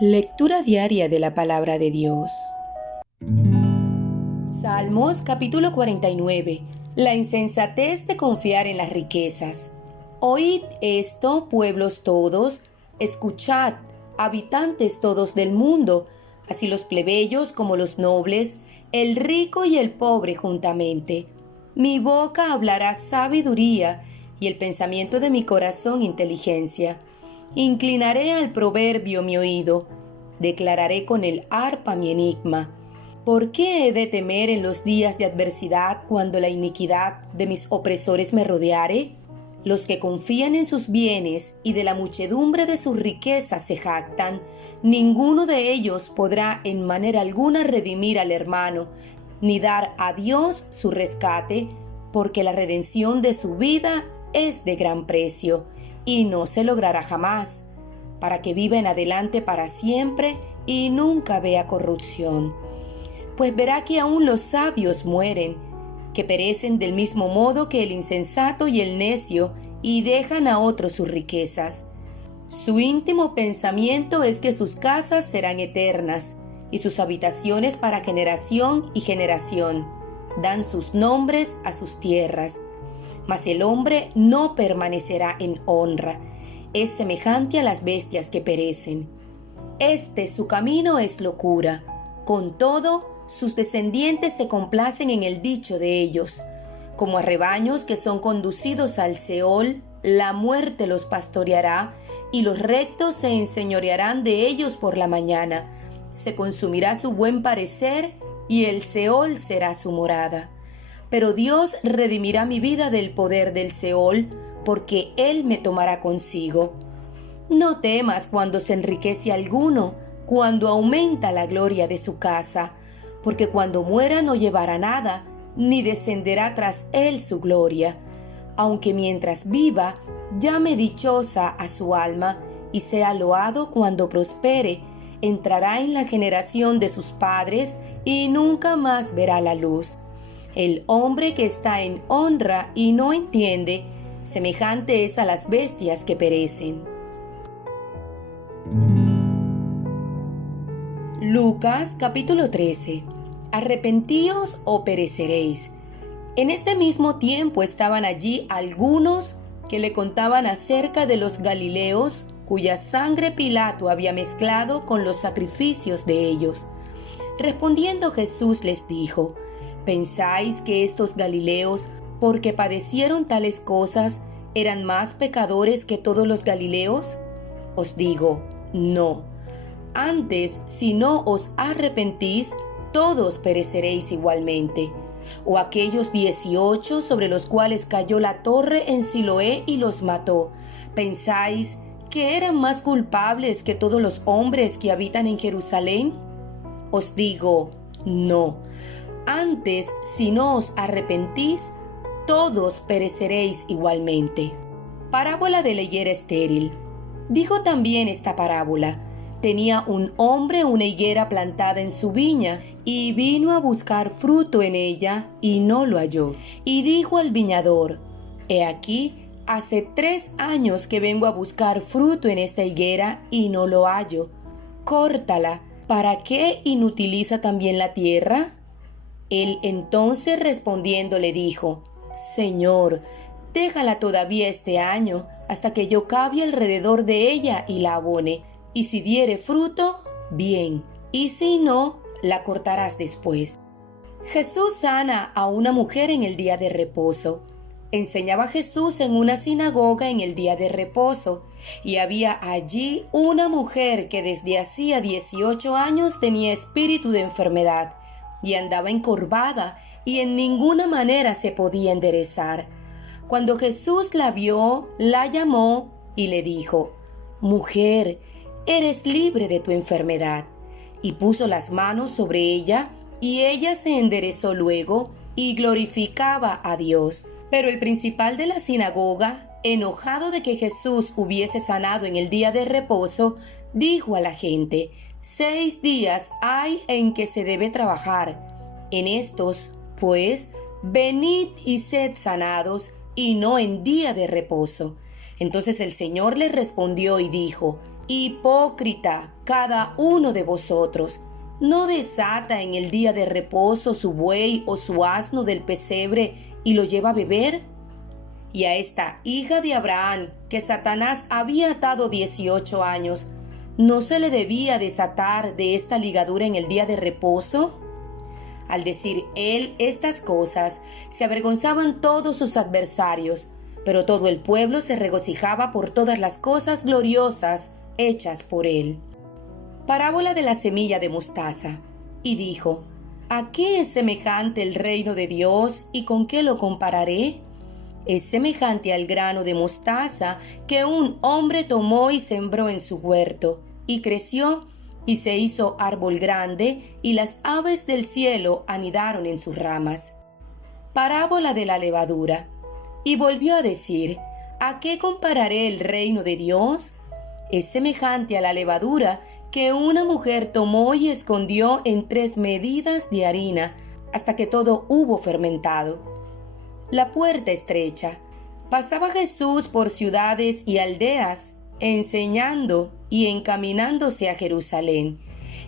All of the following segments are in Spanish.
Lectura diaria de la Palabra de Dios. Salmos capítulo 49. La insensatez de confiar en las riquezas. Oíd esto, pueblos todos, escuchad, habitantes todos del mundo, así los plebeyos como los nobles, el rico y el pobre juntamente. Mi boca hablará sabiduría, y el pensamiento de mi corazón inteligencia. Inclinaré al proverbio mi oído, declararé con el arpa mi enigma. ¿Por qué he de temer en los días de adversidad cuando la iniquidad de mis opresores me rodeare? Los que confían en sus bienes y de la muchedumbre de sus riquezas se jactan, ninguno de ellos podrá en manera alguna redimir al hermano, ni dar a Dios su rescate, porque la redención de su vida es de gran precio, y no se logrará jamás, para que viva en adelante para siempre y nunca vea corrupción. Pues verá que aún los sabios mueren, que perecen del mismo modo que el insensato y el necio, y dejan a otros sus riquezas. Su íntimo pensamiento es que sus casas serán eternas, y sus habitaciones para generación y generación. Dan sus nombres a sus tierras. Mas el hombre no permanecerá en honra, es semejante a las bestias que perecen. Su camino es locura, con todo, sus descendientes se complacen en el dicho de ellos. Como a rebaños que son conducidos al Seol, la muerte los pastoreará, y los rectos se enseñorearán de ellos por la mañana. Se consumirá su buen parecer, y el Seol será su morada. Pero Dios redimirá mi vida del poder del Seol, porque Él me tomará consigo. No temas cuando se enriquece alguno, cuando aumenta la gloria de su casa, porque cuando muera no llevará nada, ni descenderá tras él su gloria. Aunque mientras viva, llame dichosa a su alma, y sea loado cuando prospere, entrará en la generación de sus padres, y nunca más verá la luz. El hombre que está en honra y no entiende, semejante es a las bestias que perecen. Lucas capítulo 13. Arrepentíos o pereceréis. En este mismo tiempo estaban allí algunos que le contaban acerca de los galileos, cuya sangre Pilato había mezclado con los sacrificios de ellos. Respondiendo Jesús les dijo: ¿Pensáis que estos galileos, porque padecieron tales cosas, eran más pecadores que todos los galileos? Os digo, no. Antes, si no os arrepentís, todos pereceréis igualmente. O aquellos 18 sobre los cuales cayó la torre en Siloé y los mató, ¿pensáis que eran más culpables que todos los hombres que habitan en Jerusalén? Os digo, no. Antes, si no os arrepentís, todos pereceréis igualmente. Parábola de la higuera estéril. Dijo también esta parábola: tenía un hombre una higuera plantada en su viña, y vino a buscar fruto en ella, y no lo halló. Y dijo al viñador: He aquí, hace 3 años que vengo a buscar fruto en esta higuera, y no lo hallo. Córtala. ¿Para qué inutiliza también la tierra? Él entonces respondiendo le dijo: Señor, déjala todavía este año, hasta que yo cabe alrededor de ella y la abone. Y si diere fruto, bien, y si no, la cortarás después. Jesús sana a una mujer en el día de reposo. Enseñaba Jesús en una sinagoga en el día de reposo, y había allí una mujer que desde hacía 18 años tenía espíritu de enfermedad, y andaba encorvada, y en ninguna manera se podía enderezar. Cuando Jesús la vio, la llamó y le dijo: Mujer, eres libre de tu enfermedad. Y puso las manos sobre ella, y ella se enderezó luego, y glorificaba a Dios. Pero el principal de la sinagoga, enojado de que Jesús hubiese sanado en el día de reposo, dijo a la gente: 6 días hay en que se debe trabajar. En estos, pues, venid y sed sanados, y no en día de reposo. Entonces el Señor le respondió y dijo: Hipócrita, cada uno de vosotros, ¿no desata en el día de reposo su buey o su asno del pesebre y lo lleva a beber? Y a esta hija de Abraham, que Satanás había atado 18 años, ¿no se le debía desatar de esta ligadura en el día de reposo? Al decir él estas cosas, se avergonzaban todos sus adversarios, pero todo el pueblo se regocijaba por todas las cosas gloriosas hechas por él. Parábola de la semilla de mostaza. Y dijo: ¿A qué es semejante el reino de Dios y con qué lo compararé? Es semejante al grano de mostaza que un hombre tomó y sembró en su huerto, y creció, y se hizo árbol grande, y las aves del cielo anidaron en sus ramas. Parábola de la levadura. Y volvió a decir: ¿A qué compararé el reino de Dios? Es semejante a la levadura que una mujer tomó y escondió en 3 medidas de harina, hasta que todo hubo fermentado. La puerta estrecha. Pasaba Jesús por ciudades y aldeas, enseñando y encaminándose a Jerusalén.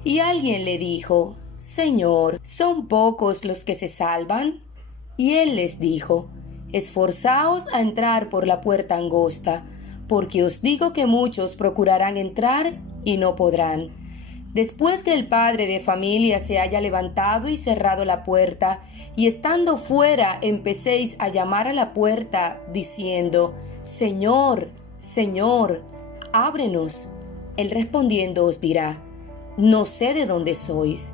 Y alguien le dijo: Señor, ¿son pocos los que se salvan? Y él les dijo: Esforzaos a entrar por la puerta angosta, porque os digo que muchos procurarán entrar y no podrán. Después que el padre de familia se haya levantado y cerrado la puerta, y estando fuera empecéis a llamar a la puerta, diciendo: Señor, Señor, ábrenos. Él respondiendo os dirá: No sé de dónde sois.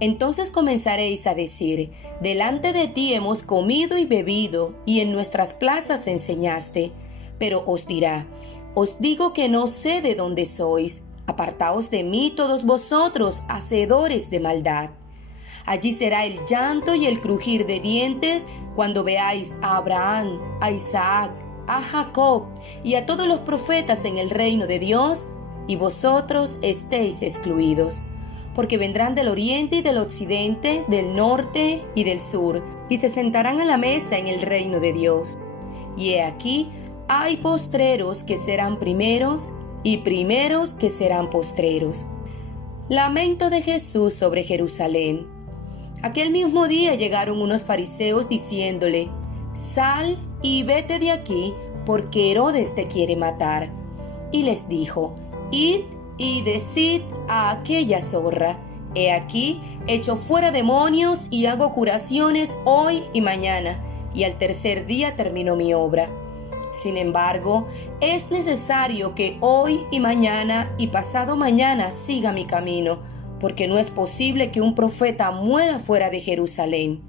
Entonces comenzaréis a decir: Delante de ti hemos comido y bebido, y en nuestras plazas enseñaste. Pero os dirá: Os digo que no sé de dónde sois. Apartaos de mí todos vosotros, hacedores de maldad. Allí será el llanto y el crujir de dientes cuando veáis a Abraham, a Isaac, a Jacob y a todos los profetas en el reino de Dios, y vosotros estéis excluidos. Porque vendrán del oriente y del occidente, del norte y del sur, y se sentarán a la mesa en el reino de Dios. Y he aquí, hay postreros que serán primeros, y primeros que serán postreros. Lamento de Jesús sobre Jerusalén. Aquel mismo día llegaron unos fariseos diciéndole: Sal y vete de aquí, porque Herodes te quiere matar. Y les dijo: Id y decid a aquella zorra: He aquí, echo fuera demonios y hago curaciones hoy y mañana, y al tercer día termino mi obra. Sin embargo, es necesario que hoy y mañana y pasado mañana siga mi camino, porque no es posible que un profeta muera fuera de Jerusalén.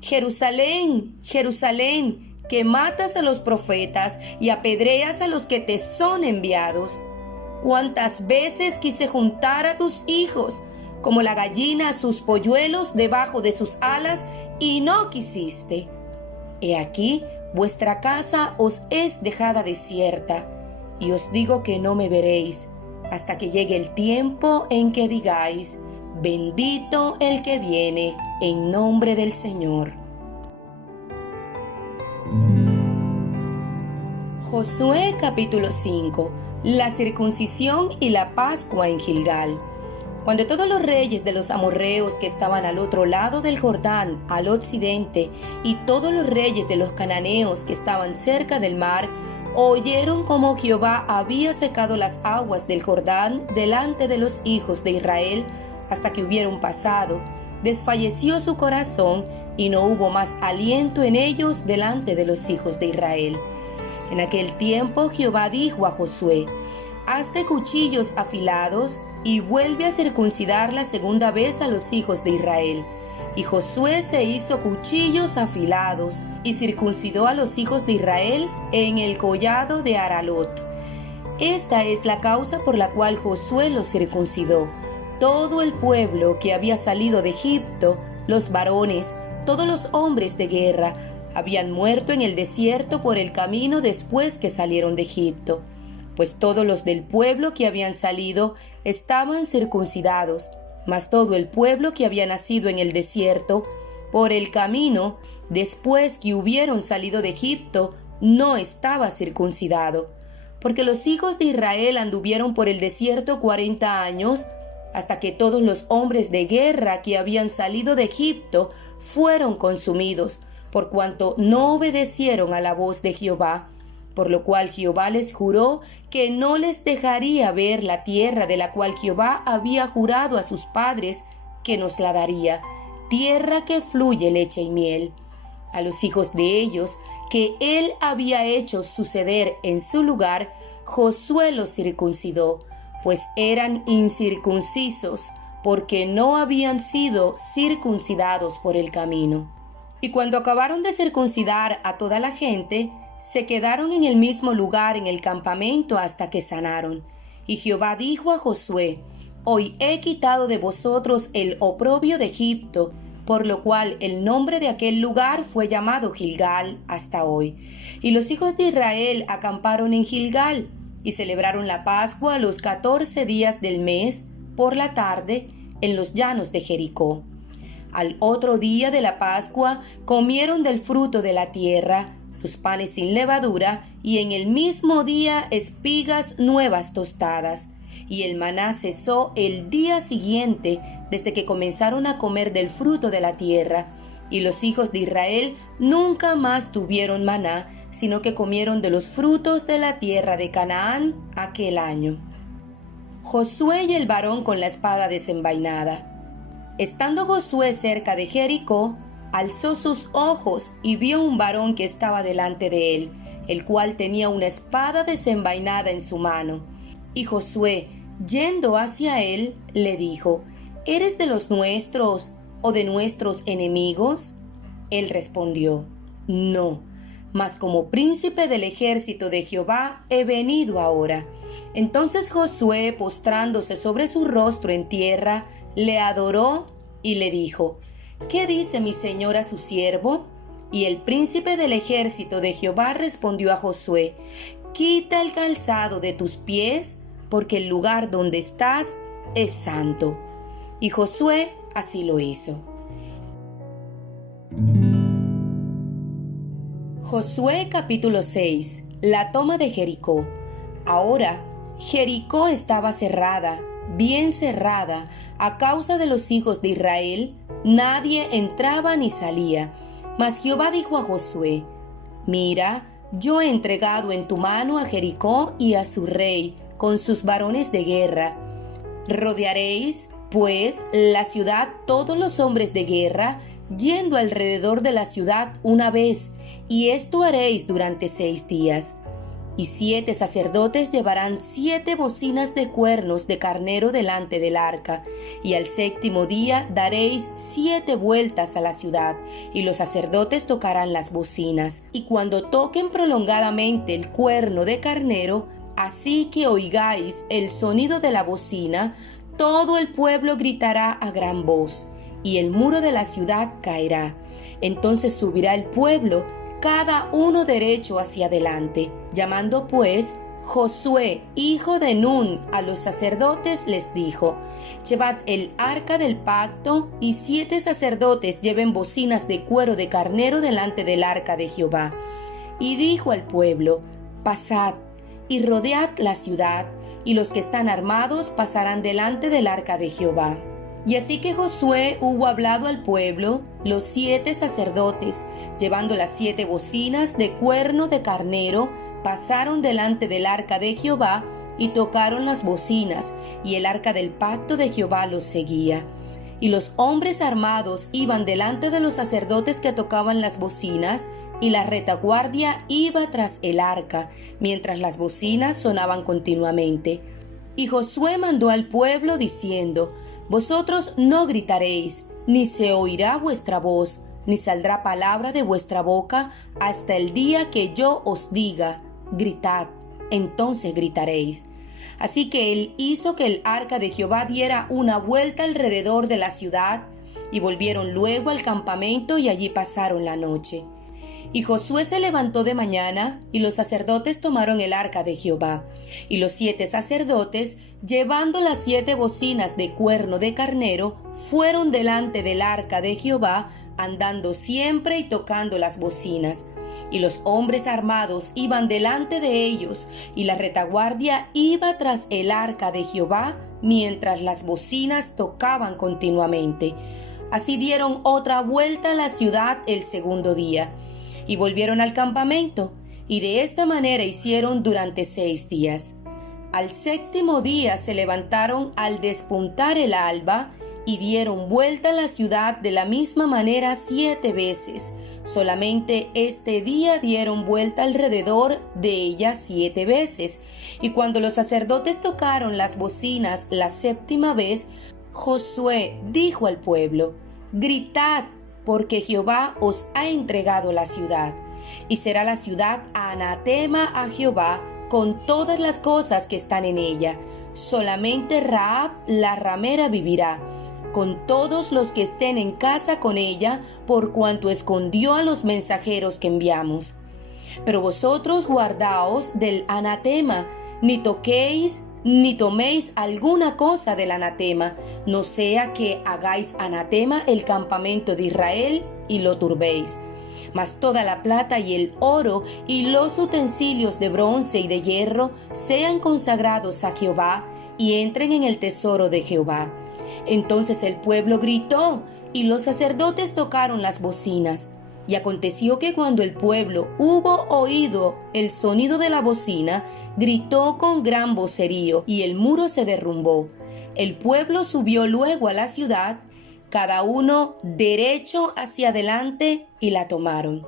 Jerusalén, Jerusalén, que matas a los profetas y apedreas a los que te son enviados. ¿Cuántas veces quise juntar a tus hijos, como la gallina a sus polluelos debajo de sus alas, y no quisiste? He aquí, vuestra casa os es dejada desierta, y os digo que no me veréis, hasta que llegue el tiempo en que digáis: Bendito el que viene en nombre del Señor. Josué capítulo 5. La circuncisión y la Pascua en Gilgal. Cuando todos los reyes de los amorreos que estaban al otro lado del Jordán, al occidente, y todos los reyes de los cananeos que estaban cerca del mar, oyeron cómo Jehová había secado las aguas del Jordán delante de los hijos de Israel hasta que hubieron pasado, desfalleció su corazón y no hubo más aliento en ellos delante de los hijos de Israel. En aquel tiempo Jehová dijo a Josué: Hazte cuchillos afilados y vuelve a circuncidar la segunda vez a los hijos de Israel. Y Josué se hizo cuchillos afilados y circuncidó a los hijos de Israel en el collado de Aralot. Esta es la causa por la cual Josué los circuncidó. Todo el pueblo que había salido de Egipto, los varones, todos los hombres de guerra, habían muerto en el desierto por el camino después que salieron de Egipto. Pues todos los del pueblo que habían salido estaban circuncidados, mas todo el pueblo que había nacido en el desierto, por el camino, después que hubieron salido de Egipto, no estaba circuncidado. porque los hijos de Israel anduvieron por el desierto 40 años, hasta que todos los hombres de guerra que habían salido de Egipto fueron consumidos, por cuanto no obedecieron a la voz de Jehová, por lo cual Jehová les juró que no les dejaría ver la tierra de la cual Jehová había jurado a sus padres que nos la daría, tierra que fluye leche y miel. A los hijos de ellos, que él había hecho suceder en su lugar, Josué los circuncidó, pues eran incircuncisos, porque no habían sido circuncidados por el camino. Y cuando acabaron de circuncidar a toda la gente, se quedaron en el mismo lugar en el campamento hasta que sanaron. Y Jehová dijo a Josué: Hoy he quitado de vosotros el oprobio de Egipto, por lo cual el nombre de aquel lugar fue llamado Gilgal hasta hoy. Y los hijos de Israel acamparon en Gilgal, y celebraron la Pascua a los 14 días del mes, por la tarde, en los llanos de Jericó. Al otro día de la Pascua comieron del fruto de la tierra, los panes sin levadura, y en el mismo día espigas nuevas tostadas. Y el maná cesó el día siguiente, desde que comenzaron a comer del fruto de la tierra. Y los hijos de Israel nunca más tuvieron maná, sino que comieron de los frutos de la tierra de Canaán aquel año. Josué y el varón con la espada desenvainada. Estando Josué cerca de Jericó, alzó sus ojos y vio un varón que estaba delante de él, el cual tenía una espada desenvainada en su mano. Y Josué, yendo hacia él, le dijo: ¿Eres de los nuestros o de nuestros enemigos? Él respondió: No, mas como príncipe del ejército de Jehová he venido ahora. Entonces Josué, postrándose sobre su rostro en tierra, le adoró y le dijo: ¿Qué dice mi señor a su siervo? Y el príncipe del ejército de Jehová respondió a Josué: Quita el calzado de tus pies, porque el lugar donde estás es santo. Y Josué así lo hizo. Josué capítulo 6. La toma de Jericó. Ahora, Jericó estaba cerrada, bien cerrada, a causa de los hijos de Israel. Nadie entraba ni salía. Mas Jehová dijo a Josué: Mira, yo he entregado en tu mano a Jericó y a su rey, con sus varones de guerra. Rodearéis, pues, la ciudad todos los hombres de guerra, yendo alrededor de la ciudad una vez, y esto haréis durante 6 días. Y 7 sacerdotes llevarán 7 bocinas de cuernos de carnero delante del arca, y al 7º día daréis 7 vueltas a la ciudad, y los sacerdotes tocarán las bocinas, y cuando toquen prolongadamente el cuerno de carnero, así que oigáis el sonido de la bocina, todo el pueblo gritará a gran voz, y el muro de la ciudad caerá. Entonces subirá el pueblo, cada uno derecho hacia adelante. Llamando pues Josué, hijo de Nun, a los sacerdotes, les dijo: Llevad el arca del pacto, y 7 sacerdotes lleven bocinas de cuero de carnero delante del arca de Jehová. Y dijo al pueblo: Pasad y rodead la ciudad, y los que están armados pasarán delante del arca de Jehová. Y así que Josué hubo hablado al pueblo, los 7 sacerdotes, llevando las 7 bocinas de cuerno de carnero, pasaron delante del arca de Jehová y tocaron las bocinas, y el arca del pacto de Jehová los seguía. Y los hombres armados iban delante de los sacerdotes que tocaban las bocinas, y la retaguardia iba tras el arca, mientras las bocinas sonaban continuamente. Y Josué mandó al pueblo diciendo: Vosotros no gritaréis, ni se oirá vuestra voz, ni saldrá palabra de vuestra boca, hasta el día que yo os diga: gritad, entonces gritaréis. Así que él hizo que el arca de Jehová diera una vuelta alrededor de la ciudad, y volvieron luego al campamento, y allí pasaron la noche. Y Josué se levantó de mañana, y los sacerdotes tomaron el arca de Jehová. Y los 7 sacerdotes, llevando las 7 bocinas de cuerno de carnero, fueron delante del arca de Jehová, andando siempre y tocando las bocinas. y los hombres armados iban delante de ellos, y la retaguardia iba tras el arca de Jehová, mientras las bocinas tocaban continuamente. Así dieron otra vuelta a la ciudad el segundo día, y volvieron al campamento, y de esta manera hicieron durante 6 días. Al séptimo día se levantaron al despuntar el alba, y dieron vuelta a la ciudad de la misma manera 7 veces. Solamente este día dieron vuelta alrededor de ella 7 veces. Y cuando los sacerdotes tocaron las bocinas la 7ª vez, Josué dijo al pueblo: «Gritad, porque Jehová os ha entregado la ciudad, y será la ciudad anatema a Jehová con todas las cosas que están en ella. Solamente Rahab la ramera vivirá, con todos los que estén en casa con ella, por cuanto escondió a los mensajeros que enviamos. Pero vosotros guardaos del anatema, ni toquéis ni toméis alguna cosa del anatema, no sea que hagáis anatema el campamento de Israel y lo turbéis. Mas toda la plata y el oro y los utensilios de bronce y de hierro sean consagrados a Jehová y entren en el tesoro de Jehová». Entonces el pueblo gritó, y los sacerdotes tocaron las bocinas. Y aconteció que cuando el pueblo hubo oído el sonido de la bocina, gritó con gran vocerío, y el muro se derrumbó. El pueblo subió luego a la ciudad, cada uno derecho hacia adelante, y la tomaron.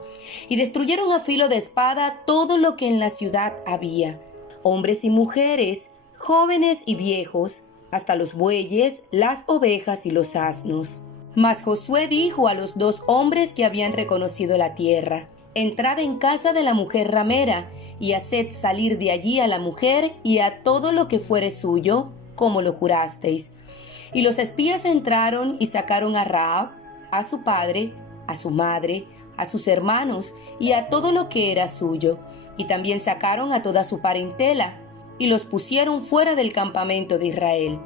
Y destruyeron a filo de espada todo lo que en la ciudad había, hombres y mujeres, jóvenes y viejos, hasta los bueyes, las ovejas y los asnos. Mas Josué dijo a los 2 hombres que habían reconocido la tierra: «Entrad en casa de la mujer ramera, y haced salir de allí a la mujer y a todo lo que fuere suyo, como lo jurasteis». Y los espías entraron y sacaron a Rahab, a su padre, a su madre, a sus hermanos y a todo lo que era suyo. Y también sacaron a toda su parentela, y los pusieron fuera del campamento de Israel.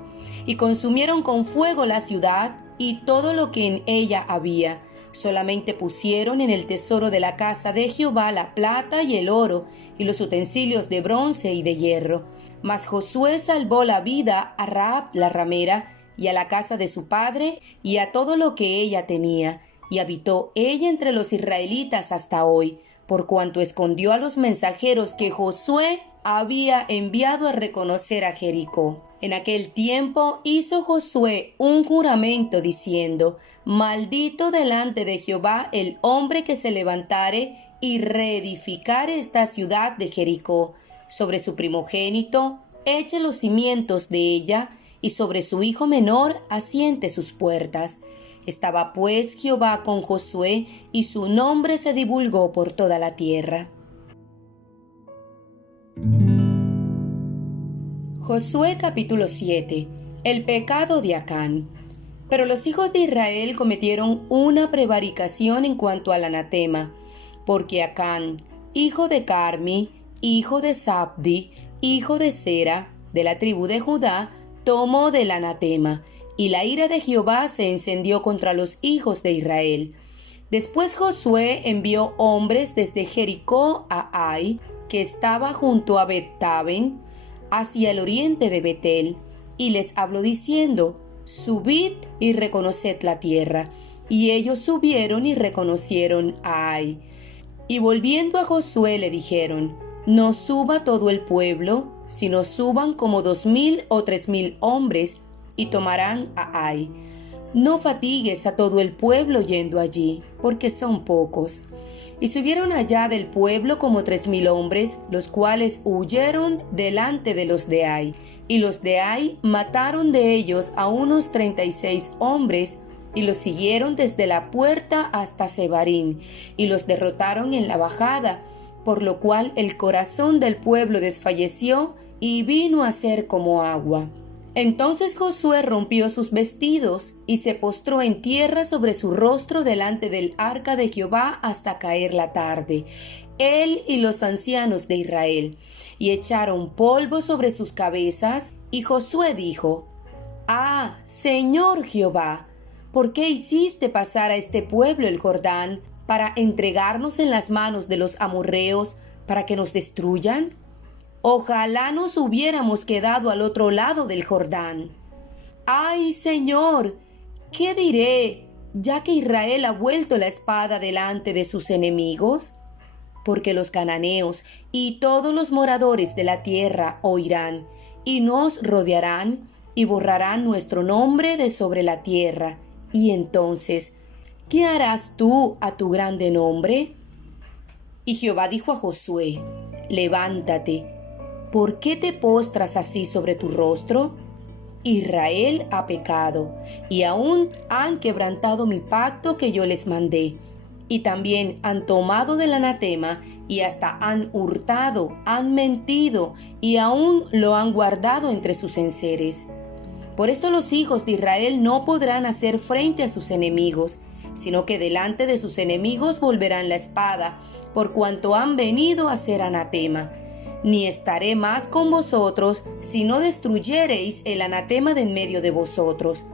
Y consumieron con fuego la ciudad y todo lo que en ella había. Solamente pusieron en el tesoro de la casa de Jehová la plata y el oro, y los utensilios de bronce y de hierro. Mas Josué salvó la vida a Rahab la ramera, y a la casa de su padre, y a todo lo que ella tenía. Y habitó ella entre los israelitas hasta hoy, por cuanto escondió a los mensajeros que Josué había enviado a reconocer a Jericó. En aquel tiempo hizo Josué un juramento diciendo: «Maldito delante de Jehová el hombre que se levantare y reedificare esta ciudad de Jericó. Sobre su primogénito eche los cimientos de ella, y sobre su hijo menor asiente sus puertas». Estaba pues Jehová con Josué, y su nombre se divulgó por toda la tierra. Josué capítulo 7. El pecado de Acán. Pero los hijos de Israel cometieron una prevaricación en cuanto al anatema, porque Acán, hijo de Carmi, hijo de Zabdi, hijo de Sera, de la tribu de Judá, tomó del anatema, y la ira de Jehová se encendió contra los hijos de Israel. Después Josué envió hombres desde Jericó a Ai, que estaba junto a Bet-taben, hacia el oriente de Betel, y les habló diciendo: «Subid y reconoced la tierra». Y ellos subieron y reconocieron a Ai. Y volviendo a Josué le dijeron: «No suba todo el pueblo, sino suban como 2000 o 3000 hombres, y tomarán a Ai. No fatigues a todo el pueblo yendo allí, porque son pocos». Y subieron allá del pueblo como 3000 hombres, los cuales huyeron delante de los de Ai. Y los de Ai mataron de ellos a unos 36 hombres, y los siguieron desde la puerta hasta Sebarín, y los derrotaron en la bajada, por lo cual el corazón del pueblo desfalleció y vino a ser como agua. Entonces Josué rompió sus vestidos y se postró en tierra sobre su rostro delante del arca de Jehová hasta caer la tarde, él y los ancianos de Israel, y echaron polvo sobre sus cabezas. Y Josué dijo: «Ah, Señor Jehová, ¿por qué hiciste pasar a este pueblo el Jordán para entregarnos en las manos de los amorreos para que nos destruyan? Ojalá nos hubiéramos quedado al otro lado del Jordán. ¡Ay, Señor! ¿Qué diré, ya que Israel ha vuelto la espada delante de sus enemigos? Porque los cananeos y todos los moradores de la tierra oirán, y nos rodearán, y borrarán nuestro nombre de sobre la tierra. Y entonces, ¿qué harás tú a tu grande nombre? Y Jehová dijo a Josué: levántate. ¿Por qué te postras así sobre tu rostro? Israel ha pecado, y aún han quebrantado mi pacto que yo les mandé, y también han tomado del anatema, y hasta han hurtado, han mentido, y aún lo han guardado entre sus enseres. Por esto los hijos de Israel no podrán hacer frente a sus enemigos, sino que delante de sus enemigos volverán la espada, por cuanto han venido a ser anatema. Ni estaré más con vosotros, si no destruyereis el anatema de en medio de vosotros.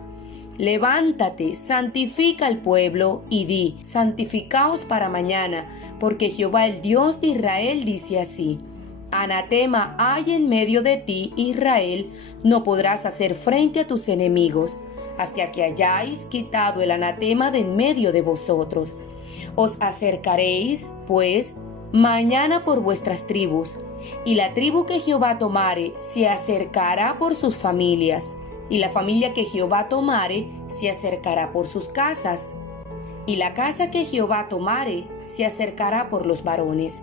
Levántate, santifica al pueblo, y di: santificaos para mañana, porque Jehová el Dios de Israel dice así: anatema hay en medio de ti, Israel, no podrás hacer frente a tus enemigos, hasta que hayáis quitado el anatema de en medio de vosotros. Os acercaréis, pues, mañana por vuestras tribus, y la tribu que Jehová tomare se acercará por sus familias, y la familia que Jehová tomare se acercará por sus casas, y la casa que Jehová tomare se acercará por los varones.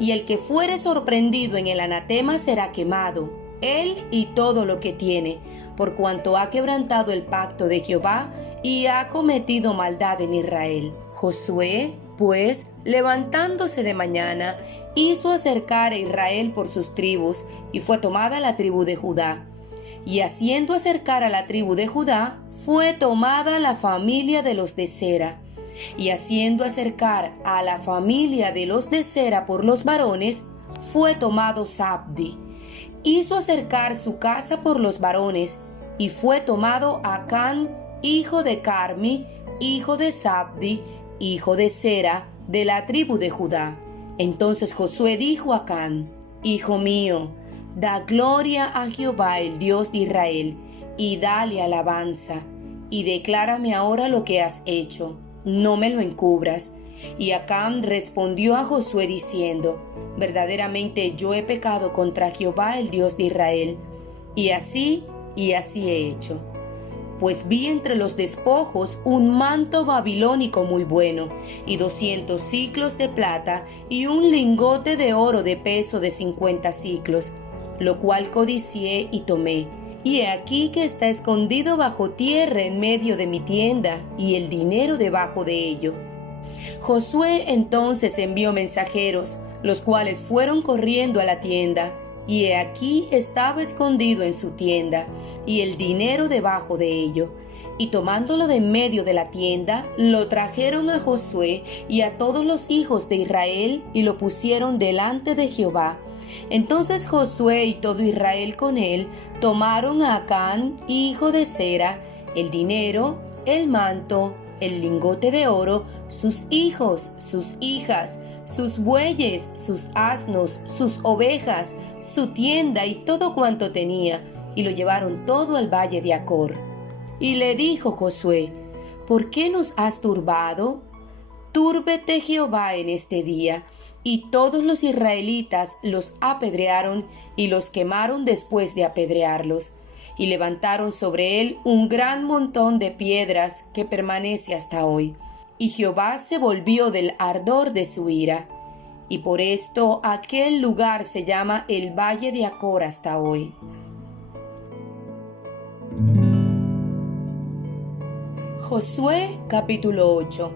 Y el que fuere sorprendido en el anatema será quemado, él y todo lo que tiene, por cuanto ha quebrantado el pacto de Jehová y ha cometido maldad en Israel. Josué, pues, levantándose de mañana, hizo acercar a Israel por sus tribus, y fue tomada la tribu de Judá. Y haciendo acercar a la tribu de Judá, fue tomada la familia de los de Sera. Y haciendo acercar a la familia de los de Sera por los varones, fue tomado Zabdi. Hizo acercar su casa por los varones, y fue tomado Acán, hijo de Carmi, hijo de Zabdi, hijo de Sera, de la tribu de Judá. Entonces Josué dijo a Acán: hijo mío, da gloria a Jehová el Dios de Israel, y dale alabanza, y declárame ahora lo que has hecho, no me lo encubras. Y Acán respondió a Josué diciendo: verdaderamente yo he pecado contra Jehová el Dios de Israel, y así he hecho. Pues vi entre los despojos un manto babilónico muy bueno, y 200 siclos de plata, y un lingote de oro de peso de 50 siclos, lo cual codicié y tomé. Y he aquí que está escondido bajo tierra en medio de mi tienda, y el dinero debajo de ello. Josué entonces envió mensajeros, los cuales fueron corriendo a la tienda, y he aquí estaba escondido en su tienda, y el dinero debajo de ello. Y tomándolo de en medio de la tienda, lo trajeron a Josué y a todos los hijos de Israel, y lo pusieron delante de Jehová. Entonces Josué y todo Israel con él tomaron a Acán, hijo de Sera, el dinero, el manto, el lingote de oro, sus hijos, sus hijas, sus bueyes, sus asnos, sus ovejas, su tienda y todo cuanto tenía, y lo llevaron todo al valle de Acor. Y le dijo Josué: ¿por qué nos has turbado? Túrbete Jehová en este día. Y todos los israelitas los apedrearon y los quemaron después de apedrearlos. Y levantaron sobre él un gran montón de piedras que permanece hasta hoy. Y Jehová se volvió del ardor de su ira. Y por esto aquel lugar se llama el Valle de Acor hasta hoy. Josué capítulo 8.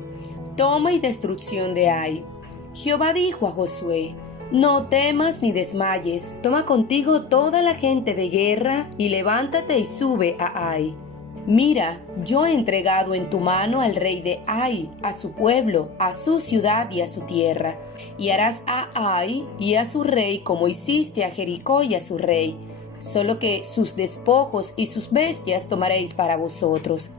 Toma y destrucción de Ai. Jehová dijo a Josué: no temas ni desmayes, toma contigo toda la gente de guerra y levántate y sube a Ai. Mira, yo he entregado en tu mano al rey de Ai, a su pueblo, a su ciudad y a su tierra. Y harás a Ai y a su rey como hiciste a Jericó y a su rey, solo que sus despojos y sus bestias tomaréis para vosotros.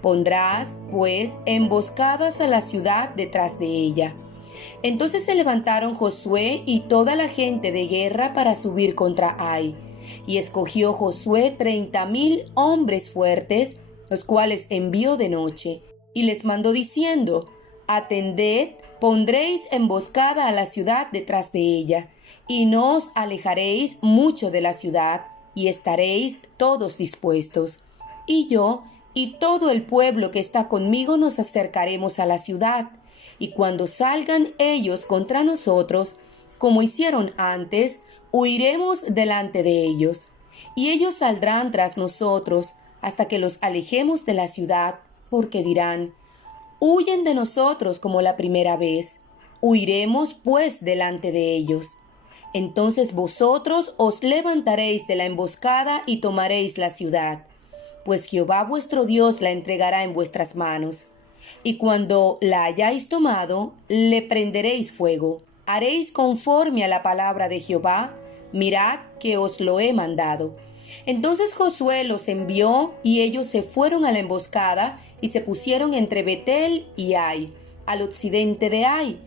Pondrás, pues, emboscadas a la ciudad detrás de ella. Entonces se levantaron Josué y toda la gente de guerra para subir contra Ai. Y escogió Josué 30,000 hombres fuertes, los cuales envió de noche, y les mandó diciendo: Atended, pondréis emboscada a la ciudad detrás de ella, y no os alejaréis mucho de la ciudad, y estaréis todos dispuestos. Y yo y todo el pueblo que está conmigo nos acercaremos a la ciudad, y cuando salgan ellos contra nosotros, como hicieron antes, huiremos delante de ellos, y ellos saldrán tras nosotros hasta que los alejemos de la ciudad, porque dirán: huyen de nosotros como la primera vez. Huiremos pues delante de ellos. Entonces vosotros os levantaréis de la emboscada y tomaréis la ciudad, pues Jehová vuestro Dios la entregará en vuestras manos. Y cuando la hayáis tomado, le prenderéis fuego. Haréis conforme a la palabra de Jehová. Mirad que os lo he mandado. Entonces Josué los envió, y ellos se fueron a la emboscada y se pusieron entre Betel y Ai, al occidente de Ai.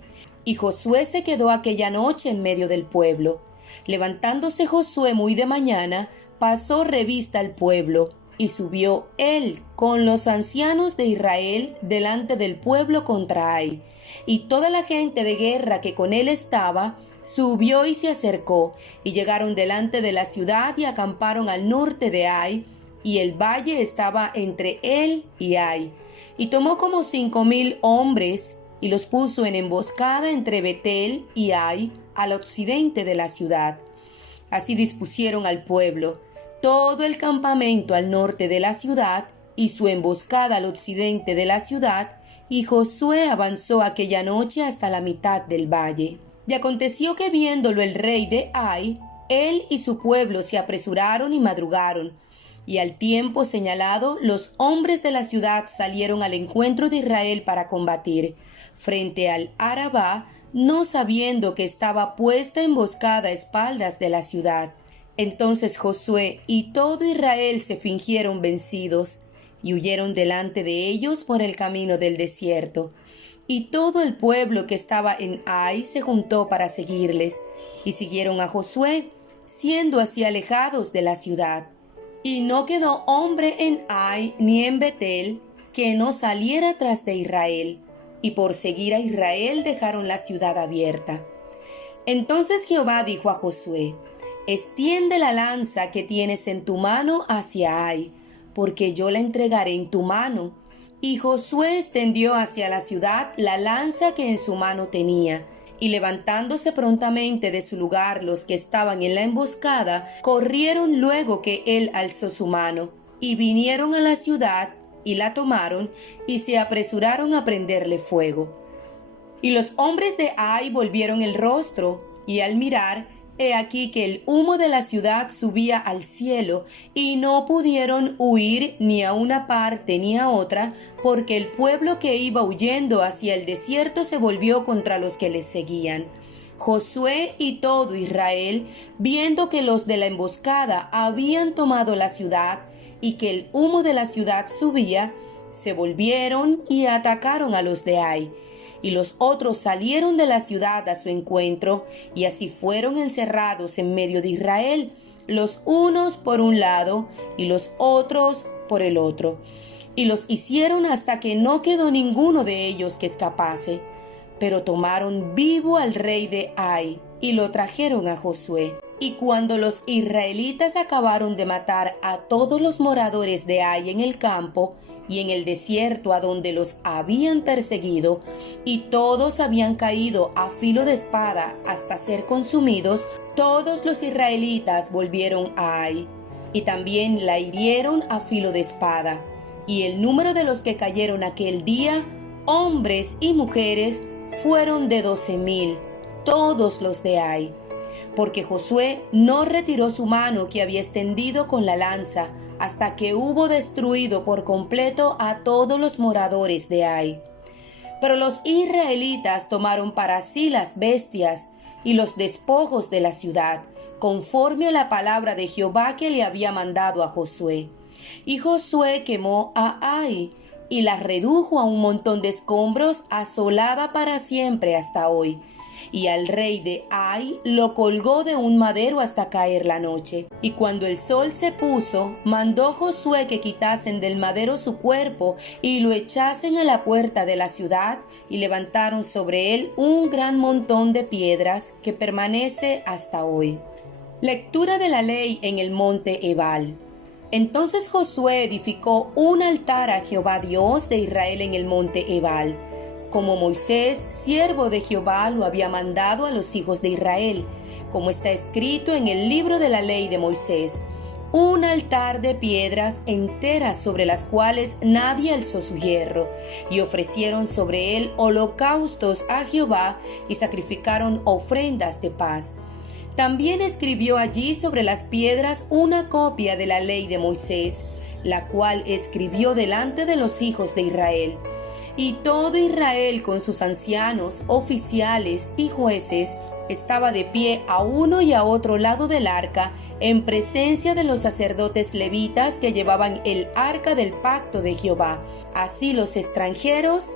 Y Josué se quedó aquella noche en medio del pueblo. Levantándose Josué muy de mañana, pasó revista al pueblo, y subió él con los ancianos de Israel delante del pueblo contra Ai. Y toda la gente de guerra que con él estaba subió y se acercó, y llegaron delante de la ciudad y acamparon al norte de Ai, y el valle estaba entre él y Ai. Y tomó como 5,000 hombres, y los puso en emboscada entre Betel y Ai, al occidente de la ciudad. Así dispusieron al pueblo, todo el campamento al norte de la ciudad, y su emboscada al occidente de la ciudad, y Josué avanzó aquella noche hasta la mitad del valle. Y aconteció que viéndolo el rey de Ai, él y su pueblo se apresuraron y madrugaron. Y al tiempo señalado, los hombres de la ciudad salieron al encuentro de Israel para combatir, frente al Arabá, no sabiendo que estaba puesta emboscada a espaldas de la ciudad. Entonces Josué y todo Israel se fingieron vencidos, y huyeron delante de ellos por el camino del desierto. Y todo el pueblo que estaba en Ai se juntó para seguirles, y siguieron a Josué, siendo así alejados de la ciudad. Y no quedó hombre en Ai ni en Betel que no saliera tras de Israel, y por seguir a Israel dejaron la ciudad abierta. Entonces Jehová dijo a Josué: extiende la lanza que tienes en tu mano hacia Ai, porque yo la entregaré en tu mano. Y Josué extendió hacia la ciudad la lanza que en su mano tenía, y levantándose prontamente de su lugar los que estaban en la emboscada, corrieron luego que él alzó su mano, y vinieron a la ciudad, y la tomaron, y se apresuraron a prenderle fuego. Y los hombres de Ai volvieron el rostro, y al mirar, he aquí que el humo de la ciudad subía al cielo, y no pudieron huir ni a una parte ni a otra, porque el pueblo que iba huyendo hacia el desierto se volvió contra los que les seguían. Josué y todo Israel, viendo que los de la emboscada habían tomado la ciudad, y que el humo de la ciudad subía, se volvieron y atacaron a los de Ai. Y los otros salieron de la ciudad a su encuentro, y así fueron encerrados en medio de Israel, los unos por un lado y los otros por el otro. Y los hicieron hasta que no quedó ninguno de ellos que escapase. Pero tomaron vivo al rey de Ai y lo trajeron a Josué. Y cuando los israelitas acabaron de matar a todos los moradores de Ai en el campo y en el desierto a donde los habían perseguido, y todos habían caído a filo de espada hasta ser consumidos, todos los israelitas volvieron a Ai, y también la hirieron a filo de espada. Y el número de los que cayeron aquel día, hombres y mujeres, fueron de 12,000, todos los de Ai. Porque Josué no retiró su mano que había extendido con la lanza, hasta que hubo destruido por completo a todos los moradores de Ai. Pero los israelitas tomaron para sí las bestias y los despojos de la ciudad, conforme a la palabra de Jehová que le había mandado a Josué. Y Josué quemó a Ai y la redujo a un montón de escombros, asolada para siempre hasta hoy. Y al rey de Ai lo colgó de un madero hasta caer la noche. Y cuando el sol se puso, mandó Josué que quitasen del madero su cuerpo y lo echasen a la puerta de la ciudad, y levantaron sobre él un gran montón de piedras que permanece hasta hoy. Lectura de la ley en el monte Ebal. Entonces Josué edificó un altar a Jehová Dios de Israel en el monte Ebal, como Moisés, siervo de Jehová, lo había mandado a los hijos de Israel, como está escrito en el libro de la ley de Moisés, un altar de piedras enteras sobre las cuales nadie alzó su hierro, y ofrecieron sobre él holocaustos a Jehová y sacrificaron ofrendas de paz. También escribió allí sobre las piedras una copia de la ley de Moisés, la cual escribió delante de los hijos de Israel. Y todo Israel con sus ancianos, oficiales y jueces estaba de pie a uno y a otro lado del arca, en presencia de los sacerdotes levitas que llevaban el arca del pacto de Jehová, así los extranjeros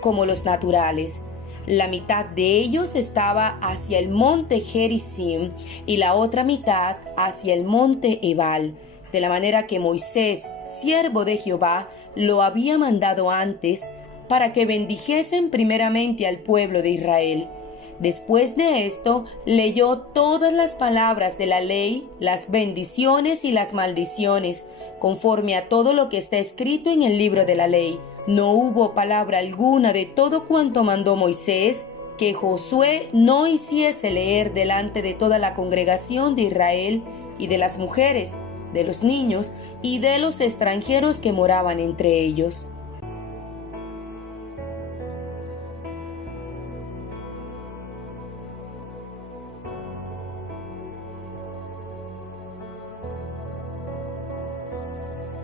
como los naturales. La mitad de ellos estaba hacia el monte Gerizim y la otra mitad hacia el monte Ebal, de la manera que Moisés, siervo de Jehová, lo había mandado antes, para que bendijesen primeramente al pueblo de Israel. Después de esto, leyó todas las palabras de la ley, las bendiciones y las maldiciones, conforme a todo lo que está escrito en el libro de la ley. No hubo palabra alguna de todo cuanto mandó Moisés que Josué no hiciese leer delante de toda la congregación de Israel y de las mujeres, de los niños y de los extranjeros que moraban entre ellos.